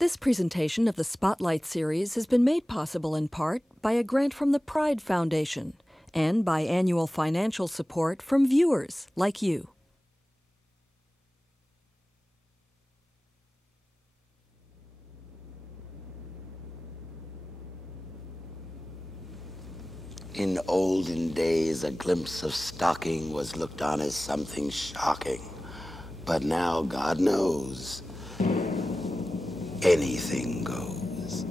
This presentation of the Spotlight series has been made possible in part by a grant from the Pride Foundation and by annual financial support from viewers like you. In olden days, a glimpse of stocking was looked on as something shocking. But now, God knows, anything goes.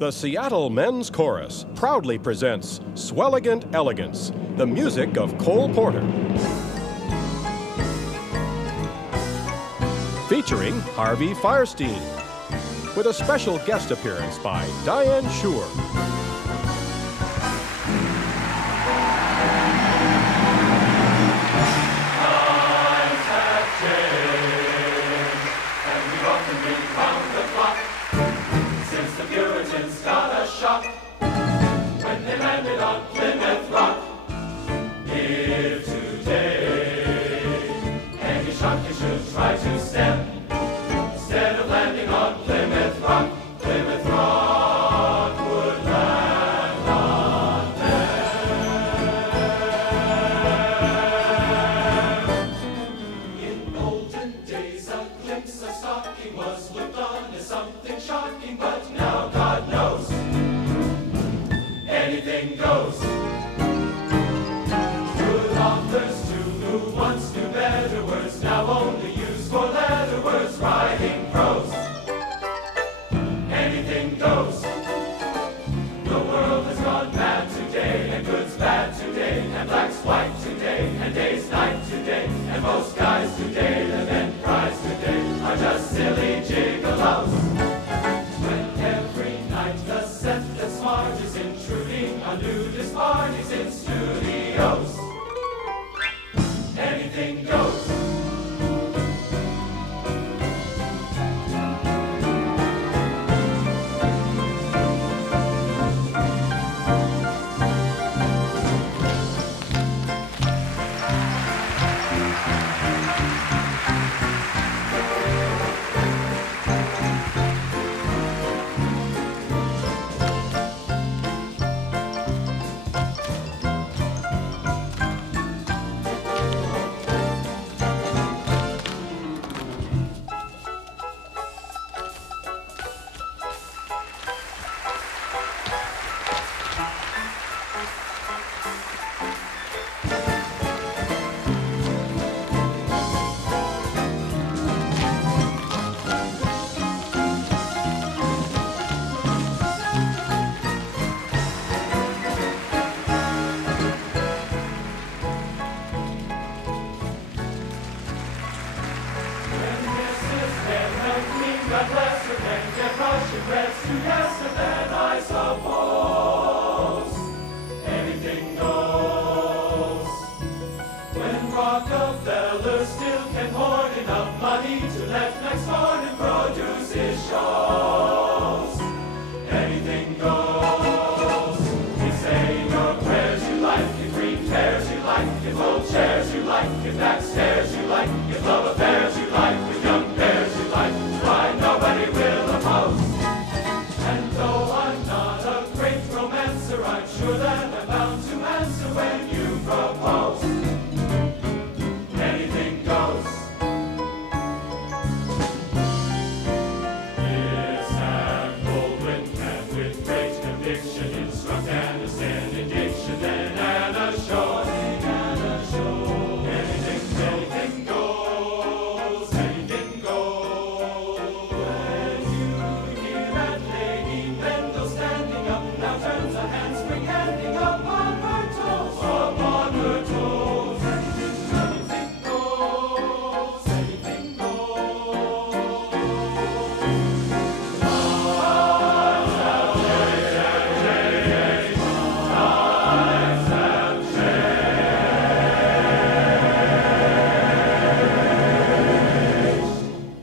The Seattle Men's Chorus proudly presents Swellegant Elegance, the music of Cole Porter. Featuring Harvey Fierstein, with a special guest appearance by Dianne Schuur.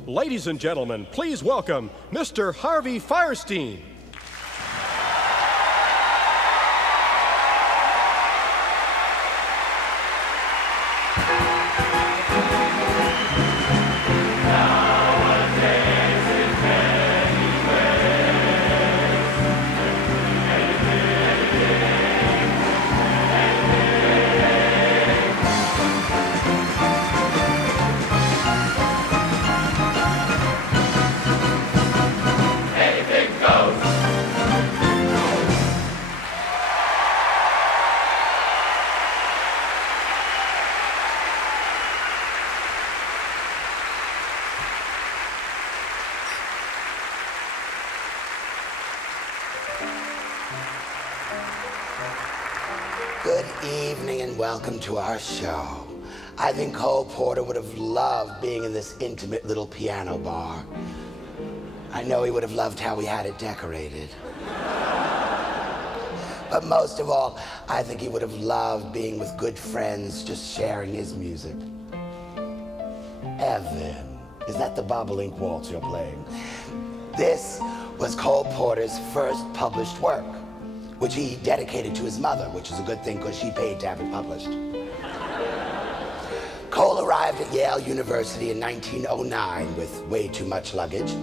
Ladies and gentlemen, please welcome Mr. Harvey Fierstein. Nowadays Good evening and welcome to our show. I think Cole Porter would have loved being in this intimate little piano bar. I know he would have loved how we had it decorated. But most of all, I think he would have loved being with good friends, just sharing his music. Evan, is that the bobolink waltz you're playing? This was Cole Porter's first published work, which he dedicated to his mother, which is a good thing because she paid to have it published. Cole arrived at Yale University in 1909 with way too much luggage.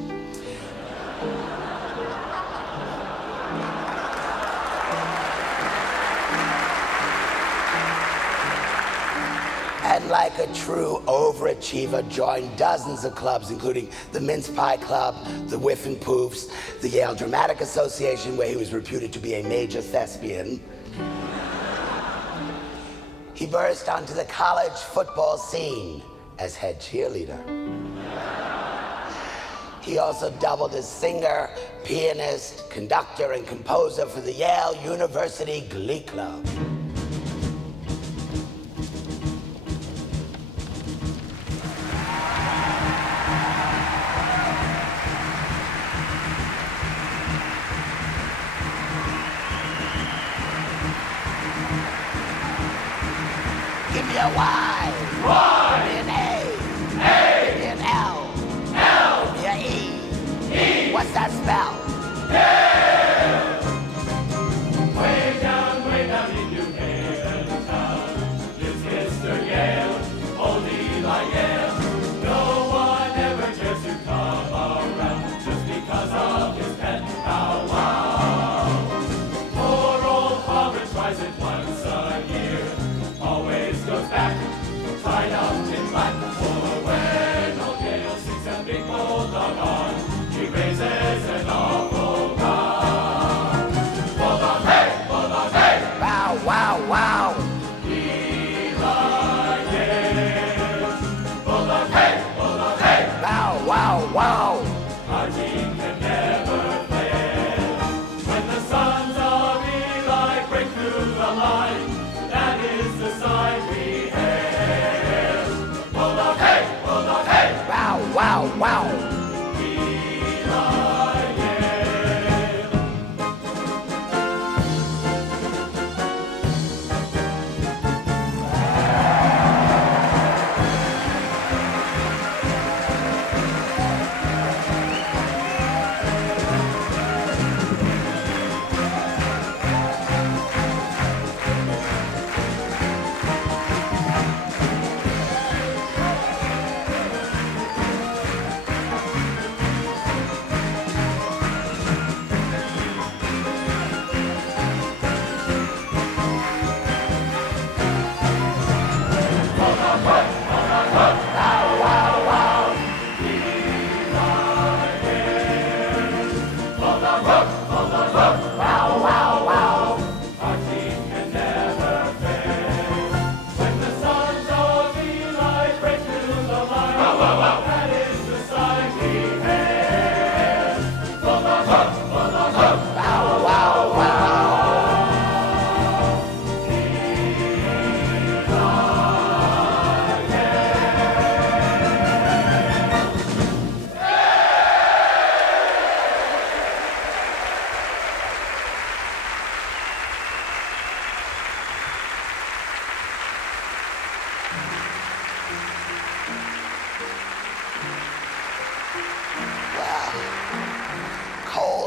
And like a true overachiever, joined dozens of clubs, including the Mince Pie Club, the Whiff and Poofs, the Yale Dramatic Association, where he was reputed to be a major thespian. He burst onto the college football scene as head cheerleader. He also doubled as singer, pianist, conductor, and composer for the Yale University Glee Club. Give me a Y. Y. Give me an A. A. Give me an L. L. Give me an E. E. What's that spell? Yeah. Way down in New Haven town, lives Mr. Yale, old Eli Yale. No one ever cares to come around just because of his pet bow wow. Poor old Harvey tries it once a year. Always goes back, tied up in black. For when old Yale sings a big bulldog on, he raises an awful round. Bulldog hey, bow, wow, wow. Eli Yale. Bulldog hey, bow, wow, wow. Our team can never fail. When the sons of Eli break through the line, that is the sign we hail. Bulldog hey, bow, wow, wow. Eli Yale.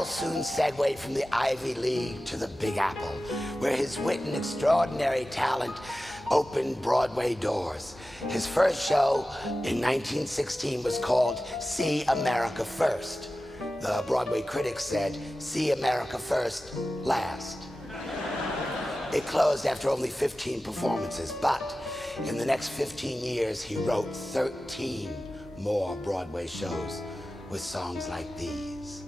Soon segued from the Ivy League to the Big Apple, where his wit and extraordinary talent opened Broadway doors. His first show in 1916 was called See America First. The Broadway critics said, "See America First last." It closed after only 15 performances, but in the next 15 years, he wrote 13 more Broadway shows with songs like these.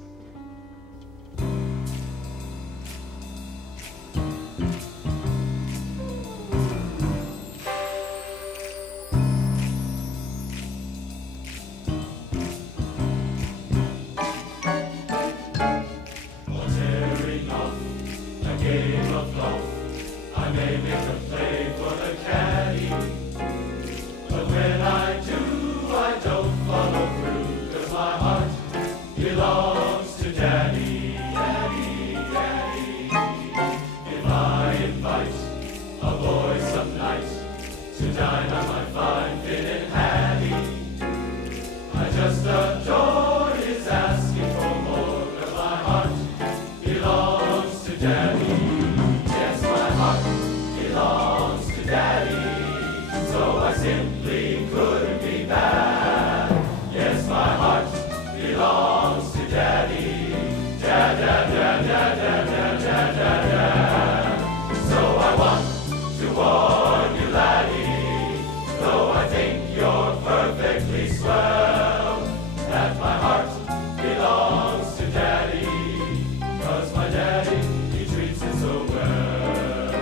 I may be belongs to Daddy, Daddy, Daddy. If I invite a boy some night to dine on my fine fin and Hattie, I just adore his asking for more, but my heart belongs to Daddy. Yes, my heart belongs to Daddy, so I simply couldn't be bad. Yes, my heart belongs to Daddy. Dad, dad, dad, dad, dad, dad, dad, dad, dad. So I want to warn you, laddie, though I think you're perfectly swell, that my heart belongs to Daddy, 'cause my daddy, he treats it so well.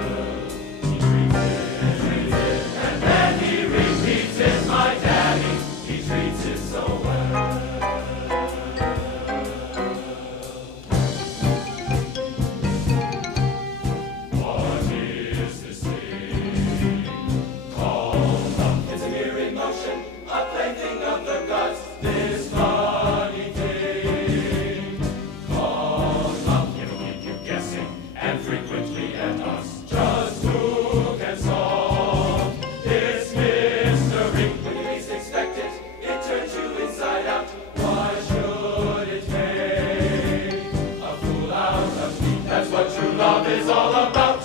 He treats it, and then he repeats it, my daddy, he treats it so well. What is this thing called love? It's a mere emotion, a plaything of the gods, this funny thing called love. It'll keep you guessing, and frequently at us. Just who can solve this mystery? When you least expect it, it turns you inside out. Why should it make a fool out of me? That's what true love is all about.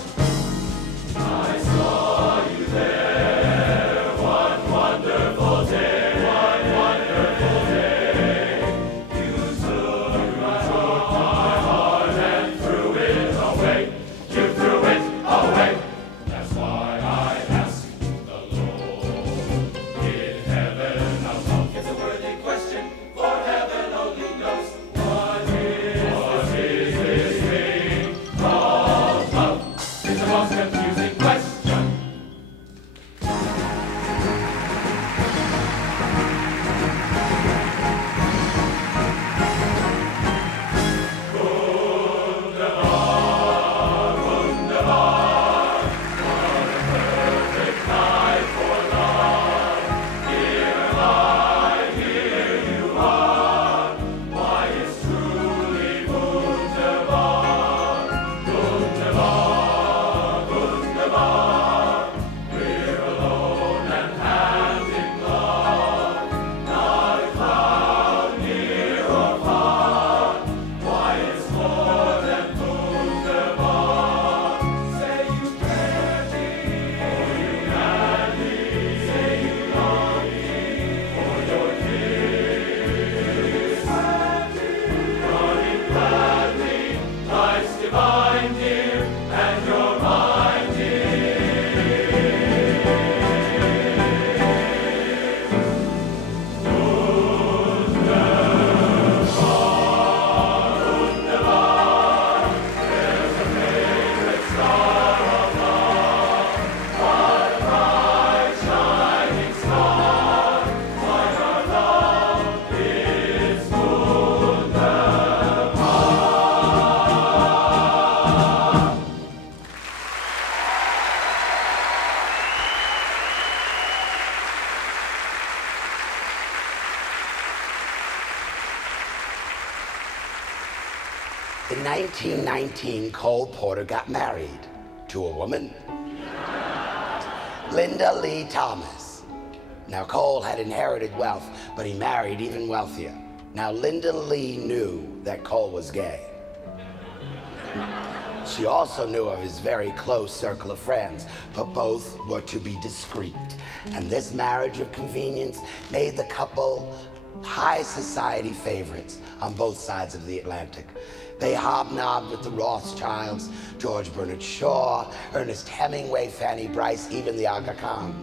I saw you there one wonderful day, one wonderful day. You took my heart and threw it away. You threw it away. That's why I ask the Lord in heaven above. It's a worthy question, for heaven only knows. What is this thing called love? It's the most confusing question. Why it's truly wunderbar, wunderbar, wunderbar. We're alone and hand in glove, not a cloud near or far. Why it's more than wunderbar. Say you care me, oh you madly, say you love me, for your kiss, running gladly, life's divine, dear, and you're mine, dear. Wunderbar, there's a favorite star above. What a bright shining star, like our love is wunderbar. In 1919, Cole Porter got married to a woman, Linda Lee Thomas. Now, Cole had inherited wealth, but he married even wealthier. Now, Linda Lee knew that Cole was gay. She also knew of his very close circle of friends, but both were to be discreet. And this marriage of convenience made the couple high society favorites on both sides of the Atlantic. They hobnobbed with the Rothschilds, George Bernard Shaw, Ernest Hemingway, Fanny Brice, even the Aga Khan.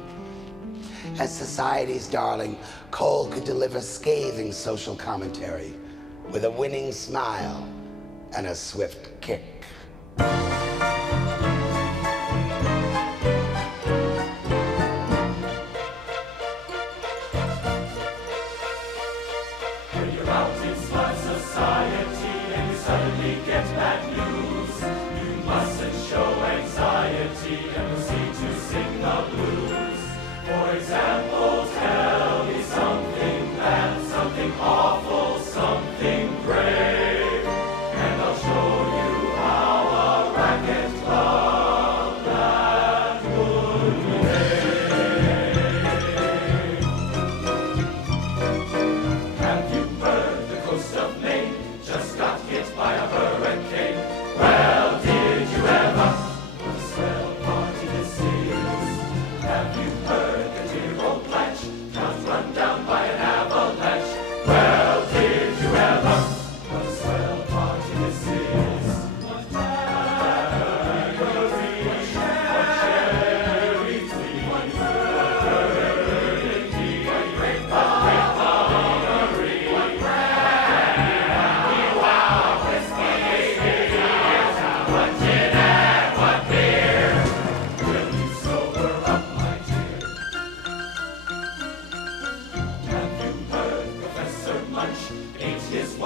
As society's darling, Cole could deliver scathing social commentary with a winning smile and a swift kick. When you're out in smart society and you suddenly get bad news, you mustn't show anxiety and proceed to sing the blues. For example, tell me something bad, something awful, something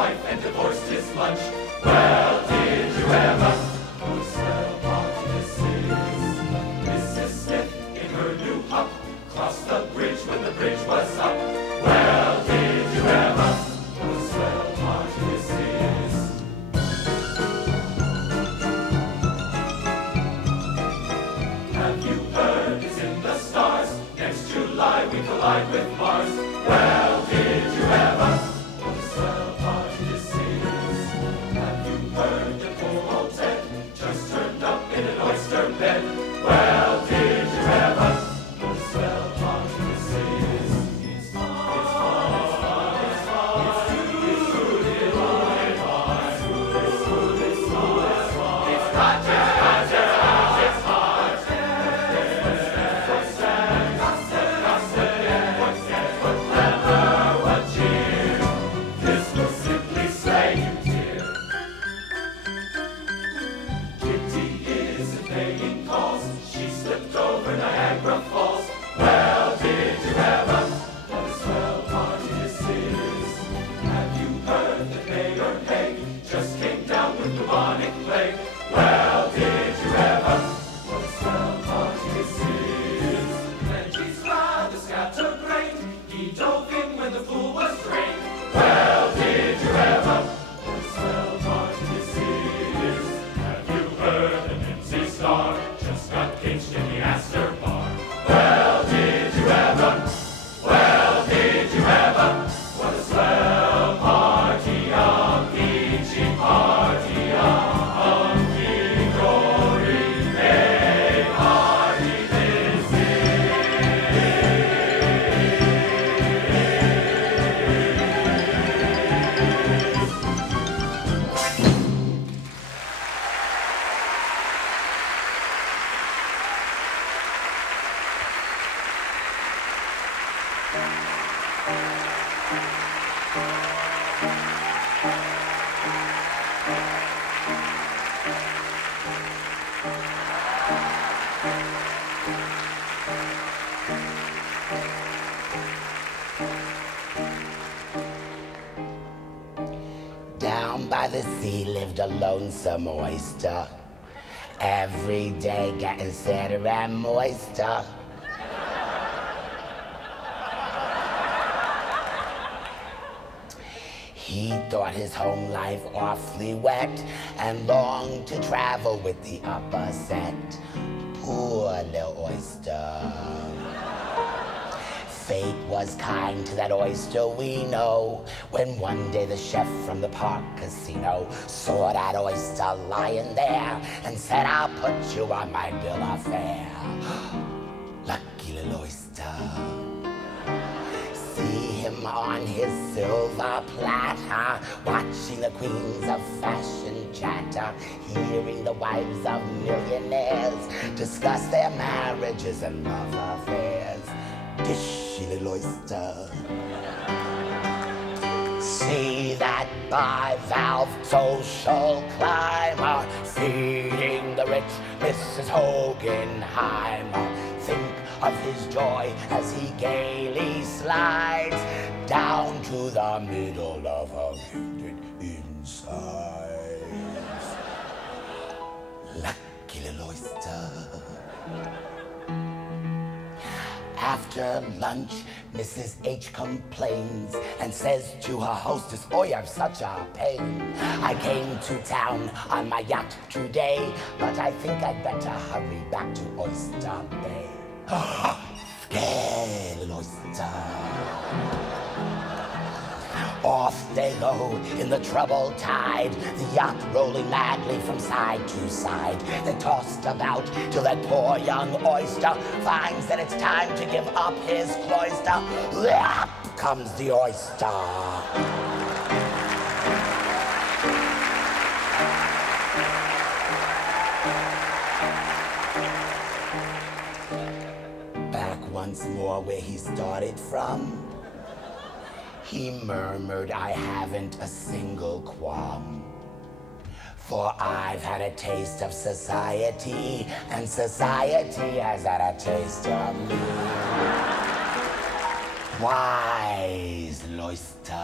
wife and divorced his lunch. Well, did you ever? What a swell party this is. Mrs. Smith in her new up crossed the bridge when the bridge was up. Well, did you ever? What a swell party this is. Have you heard it's in the stars? Next July we collide with Mars. Well, did you ever? What a swell party this is. Have you heard that poor old Ted just turned up in an oyster bed? Well, did you ever? What a swell party this is. It's fun, it's fun, it's fun, it's good, it's fun, it's fun, it's good, it's fun, it's fun, it's Roger, Roger, it's hard. Whatever, what cheer. This will simply slay you, dear. Kitty isn't paying calls. She slipped over Niagara Falls. Well, did you ever? What a swell party this is. Have you heard that Mayor Haig just came down with bubonic plague? Well, did you ever? What a swell party this is. Plenty's rather scatterbrained. He dove in when the pool was drained. Well, did you ever? What a swell party this is. Have you heard that MC Star just got caged in the Astor Bar? Well, did you ever? Well, did you ever? What a swell party, a peachy party, a hunky-dory, a party this Down by the sea lived a lonesome oyster, every day getting sadder and moister. He thought his home life awfully wet and longed to travel with the upper set. Poor little oyster. Fate was kind to that oyster, we know, when one day the chef from the park casino saw that oyster lying there and said, I'll put you on my bill of fare. Lucky little oyster. See him on his silver platter, watching the queens of fashion chatter, hearing the wives of millionaires discuss their marriages and love affairs. Dishy little oyster. See that bivalve social climber feeding the rich Mrs. Hogenheimer. Think of his joy as he gaily slides down to the middle of her gifted insides. Lucky little oyster. After lunch, Mrs. H complains and says to her hostess, oh, you're such a pain. I came to town on my yacht today, but I think I'd better hurry back to Oyster Bay. Scared little oyster. Off they go in the troubled tide, the yacht rolling madly from side to side. They tossed about till that poor young oyster finds that it's time to give up his cloister. Up comes the oyster. Back once more where he started from, he murmured, I haven't a single qualm, for I've had a taste of society, and society has had a taste of me. Wise oyster.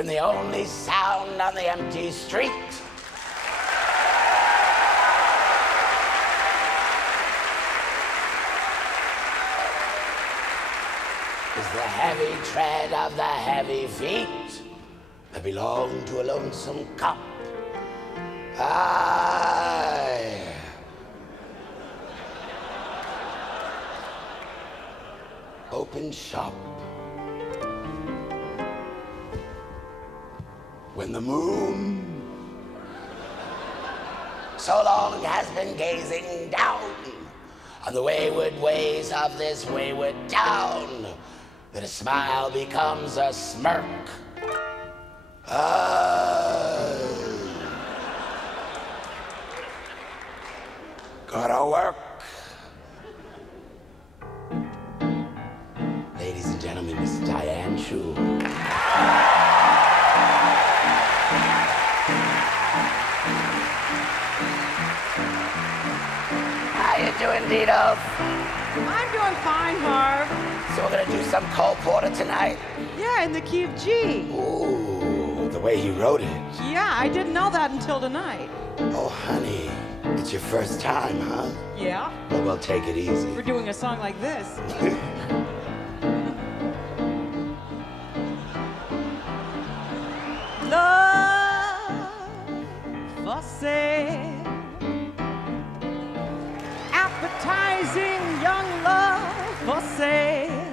when the only sound on the empty street is the heavy tread of the heavy feet that belong to a lonesome cop. Aye. Open shop. When the moon so long has been gazing down on the wayward ways of this wayward town, that a smile becomes a smirk. Gotta work. Ladies and gentlemen, Miss Dianne Schuur. How you doing, Dito? I'm doing fine, Harv. So we're gonna do some Cole Porter tonight? Yeah, in the key of G. Ooh, the way he wrote it. Yeah, I didn't know that until tonight. Oh, honey, it's your first time, huh? Yeah? Well, we'll take it easy. We're doing a song like this. Love for sale, appetizing young love for sale.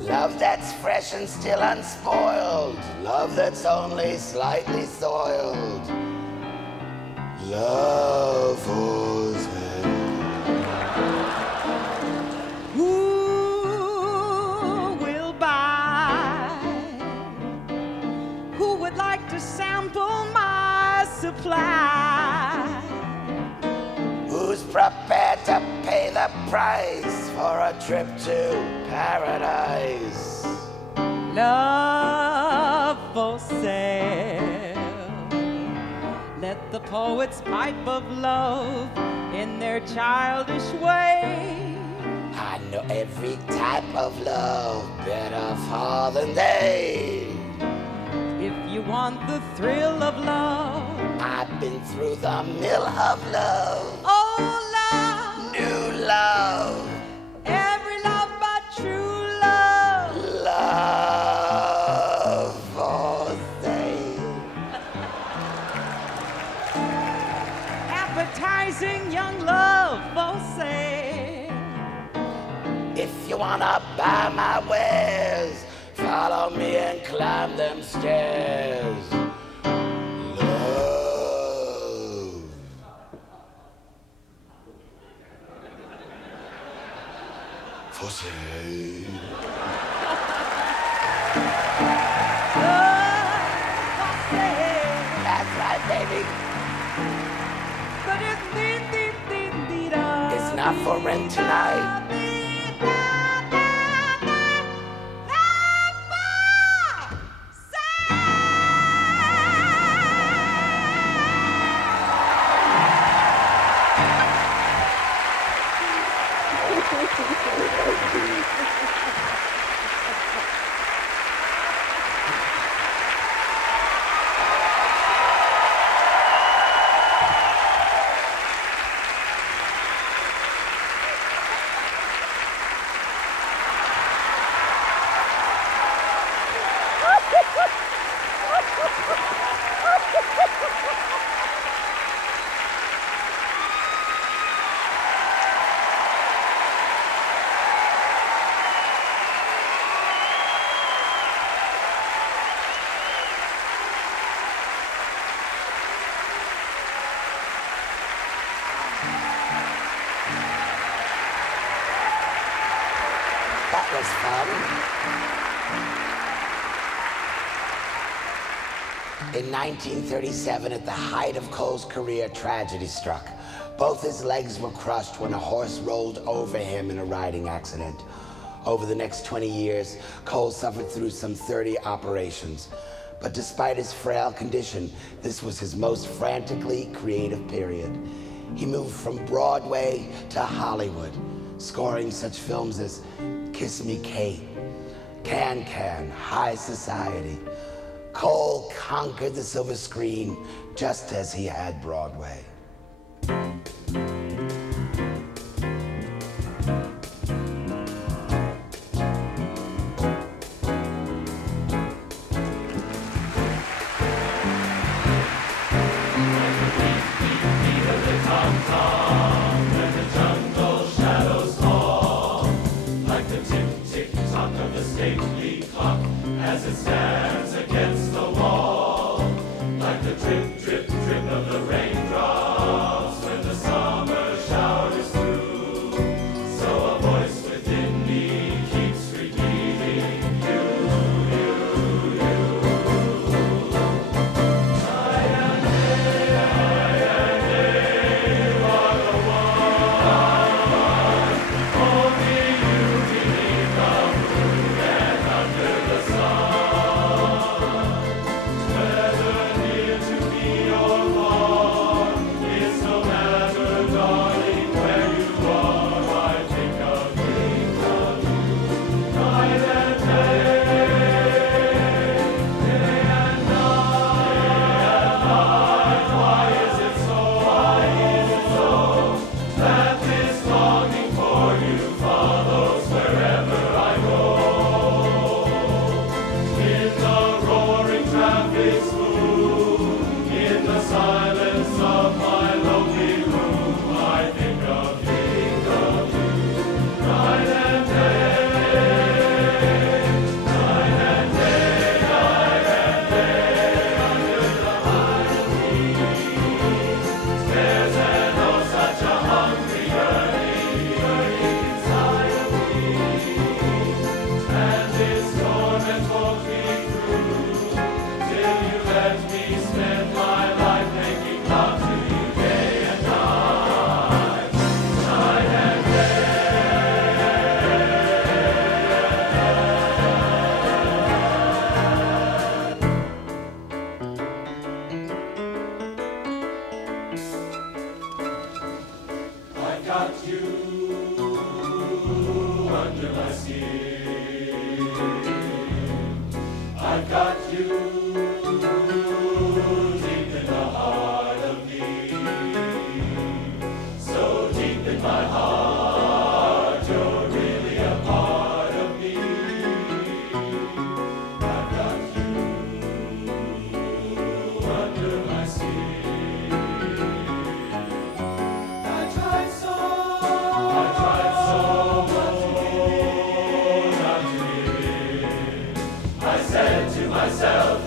Love that's fresh and still unspoiled. Love that's only slightly soiled. Love for sale. Who will buy? Who would like to sample my supply? Who's prepared to pay the price for a trip to paradise? Love for sale. Let the poets pipe of love in their childish way. I know every type of love better far than they. If you want the thrill of love, I've been through the mill of love. oh love, New love. every love but true love. Love for sale. Appetizing young love for sale. If you wanna buy my wares, follow me and climb them stairs. Love for sale. Love for sale. That's right, baby. But it's It's not for rent tonight. That was fun. In 1937, at the height of Cole's career, tragedy struck. Both his legs were crushed when a horse rolled over him in a riding accident. Over the next 20 years, Cole suffered through some 30 operations. But despite his frail condition, this was his most frantically creative period. He moved from Broadway to Hollywood, scoring such films as Kiss Me Kate, Can Can, High Society. Cole conquered the silver screen just as he had Broadway. As it stands against the wall, like the drip, drip, drip of the raindrops when the summer showers under my skin. I've got you deep in the heart of me, so deep in my heart, you're really a part of me. I've got you under my skin. I tried so not to give in. I said to myself,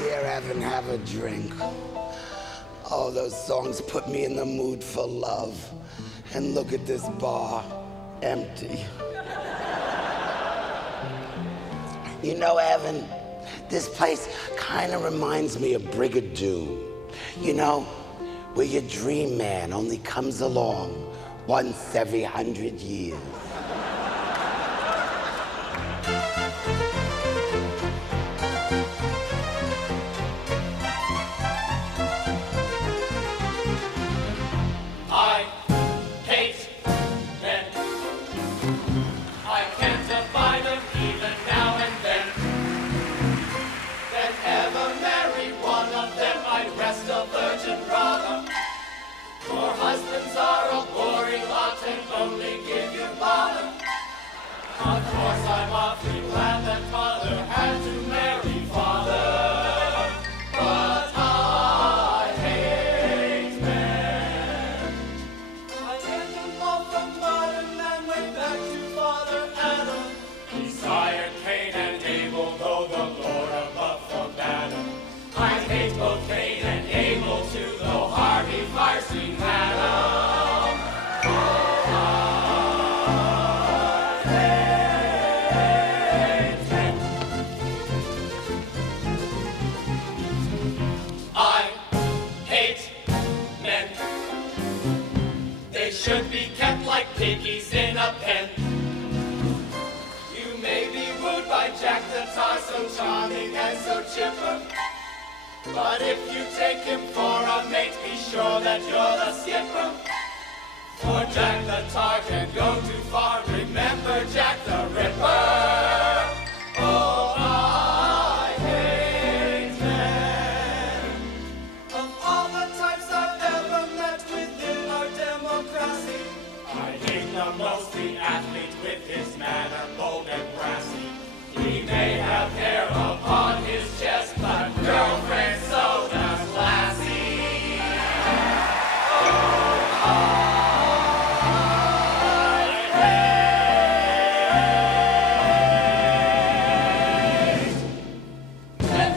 Here, Evan, have a drink. Oh, those songs put me in the mood for love. And look at this bar, empty. You know, Evan, this place kind of reminds me of Brigadoon. You know, where your dream man only comes along once every 100 years. I hate men. I can't abide them even now and then. If ever marry one of them, I'd rest a virgin brother. For husbands are a boring lot and only give you bother. Of course, I'm awfully glad that mother had to marry father. But I hate men. I hate them all from modern man way back to Father Adam. He sired Cain and Abel, though the Lord above forbade him. I hate both Cain and Abel too, though Harvey Fierstein had him. I hate men. They should be kept like piggies in a pen. You may be wooed by Jack the Tar, so charming and so chipper. But if you take him for a mate, be sure that you're the skipper. For Jack the Tar can go too far. Remember Jack the Ripper. Oh, I hate men. Of all the types I've ever met within our democracy, I hate the most the athlete with his manner bold and brassy. He may have hair upon his chest, but girlfriend so does Lassie. Oh, I hate men.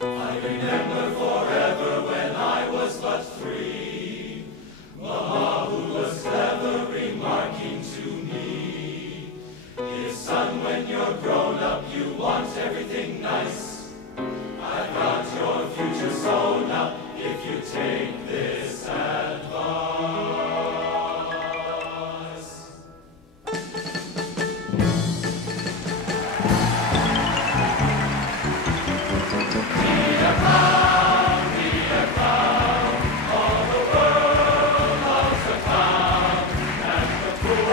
I remember forever when I was but 3, Mama, who was clever, remarking to me, "Dear son, when you're grown up, you want everything nice. I've got your future sewn up if you take this advice." All the world loves a clown, and the fool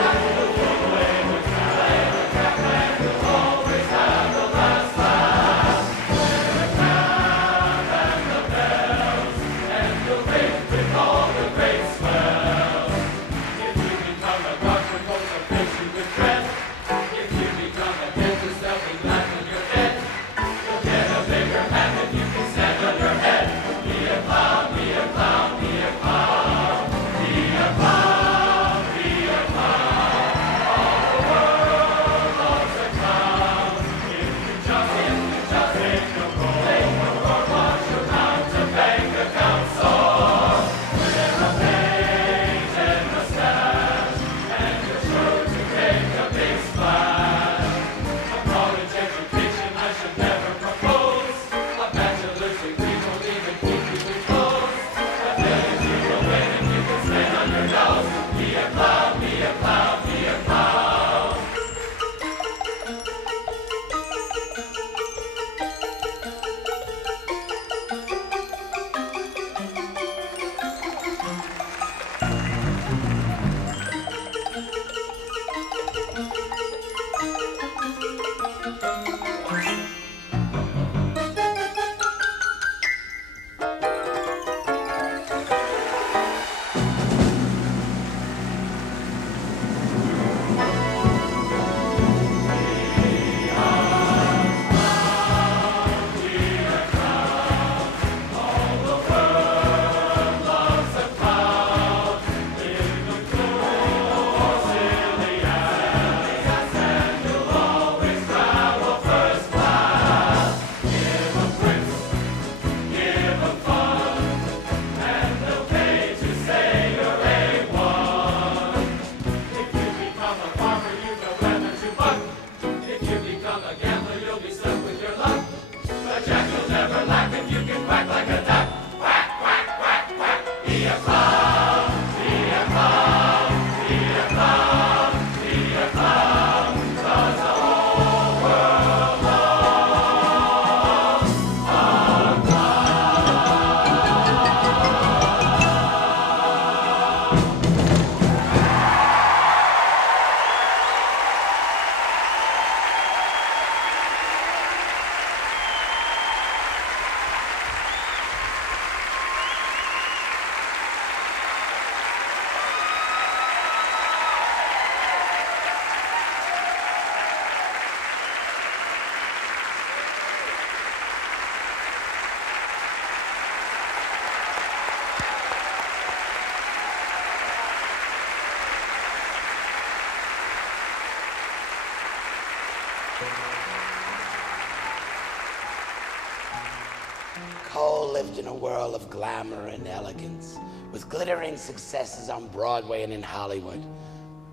Cole lived in a world of glamour and elegance, with glittering successes on Broadway and in Hollywood.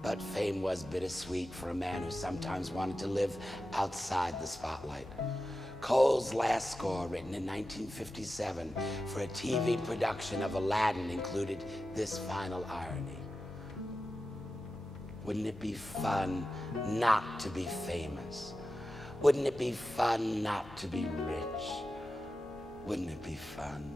But fame was bittersweet for a man who sometimes wanted to live outside the spotlight. Cole's last score, written in 1957 for a TV production of Aladdin, included this final irony. Wouldn't it be fun not to be famous? Wouldn't it be fun not to be rich? Wouldn't it be fun?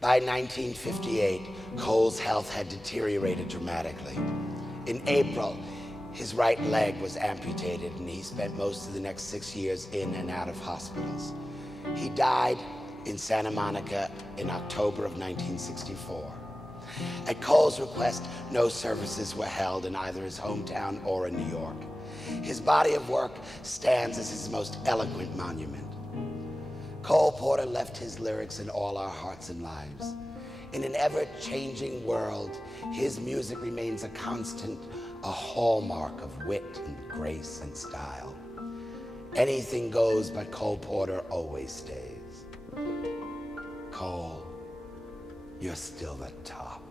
By 1958, Cole's health had deteriorated dramatically. In April, his right leg was amputated, and he spent most of the next 6 years in and out of hospitals. He died in Santa Monica in October of 1964. At Cole's request, no services were held in either his hometown or in New York. His body of work stands as his most eloquent monument. Cole Porter left his lyrics in all our hearts and lives. In an ever-changing world, his music remains a constant, a hallmark of wit and grace and style. Anything goes, but Cole Porter always stays. Cole, you're still the top.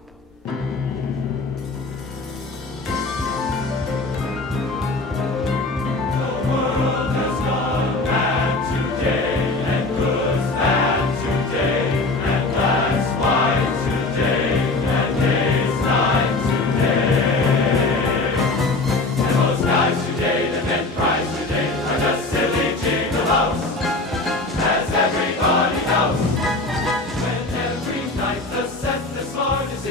Is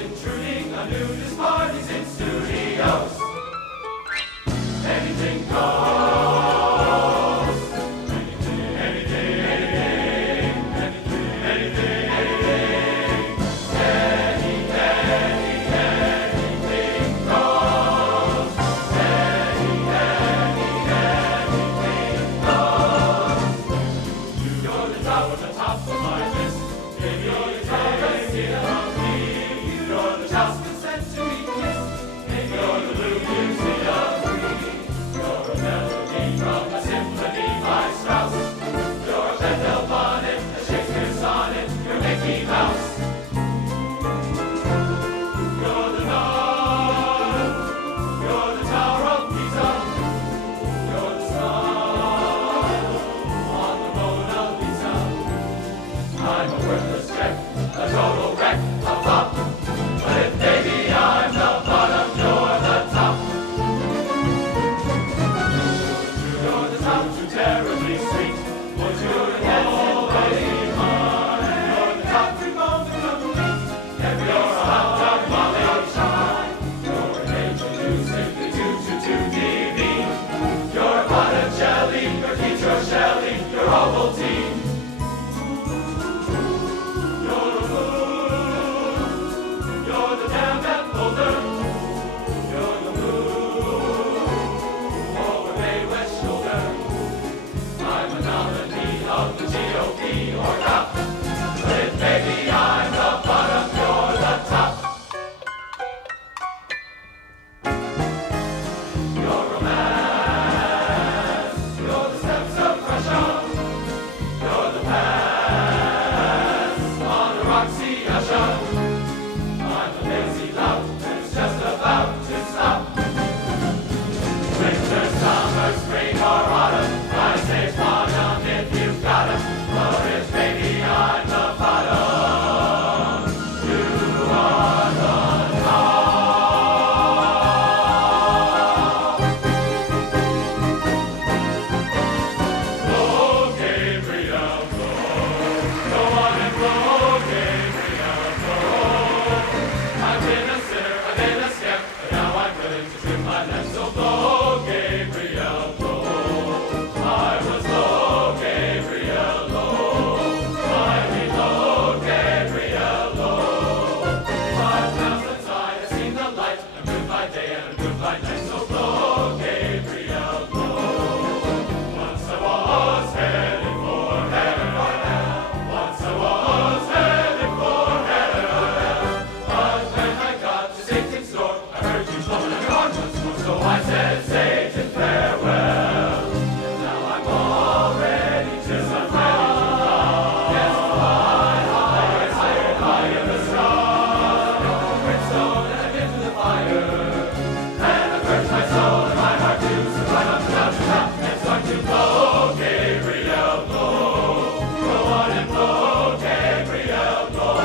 and start to blow, Gabriel, blow. Go on and blow, Gabriel, blow.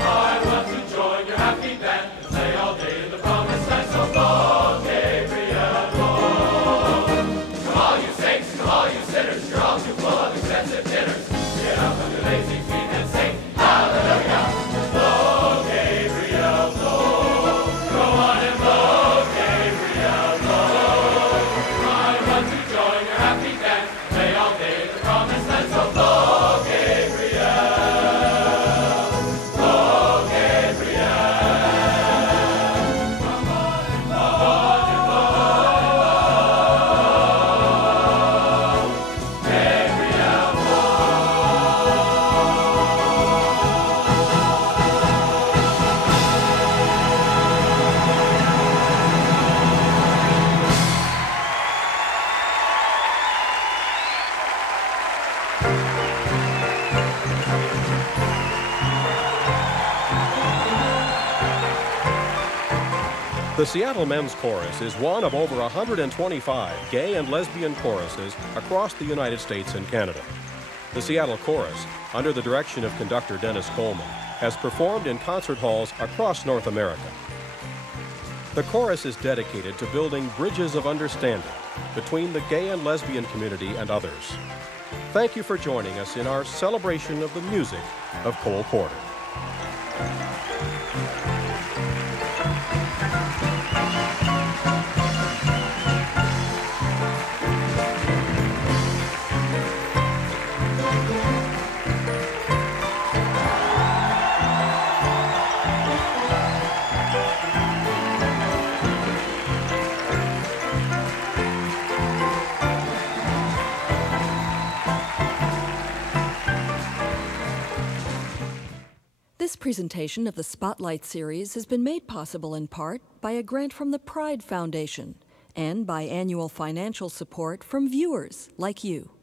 I want to join your happy band and play all day in the promised land, so blow, Gabriel, blow. Come all you saints, come all you sinners, you're all too full of expensive dinners. Get up on your lazy feet and sing hallelujah. Blow, Gabriel, blow. Go on and blow, Gabriel, blow. I want to join your happy band, play all day in the promised land, so blow, Gabriel. Blow, Gabriel. Come on and blow, Gabriel, The Seattle Men's Chorus is one of over 125 gay and lesbian choruses across the United States and Canada. The Seattle Chorus, under the direction of conductor Dennis Coleman, has performed in concert halls across North America. The chorus is dedicated to building bridges of understanding between the gay and lesbian community and others. Thank you for joining us in our celebration of the music of Cole Porter. This presentation of the Spotlight series has been made possible in part by a grant from the Pride Foundation and by annual financial support from viewers like you.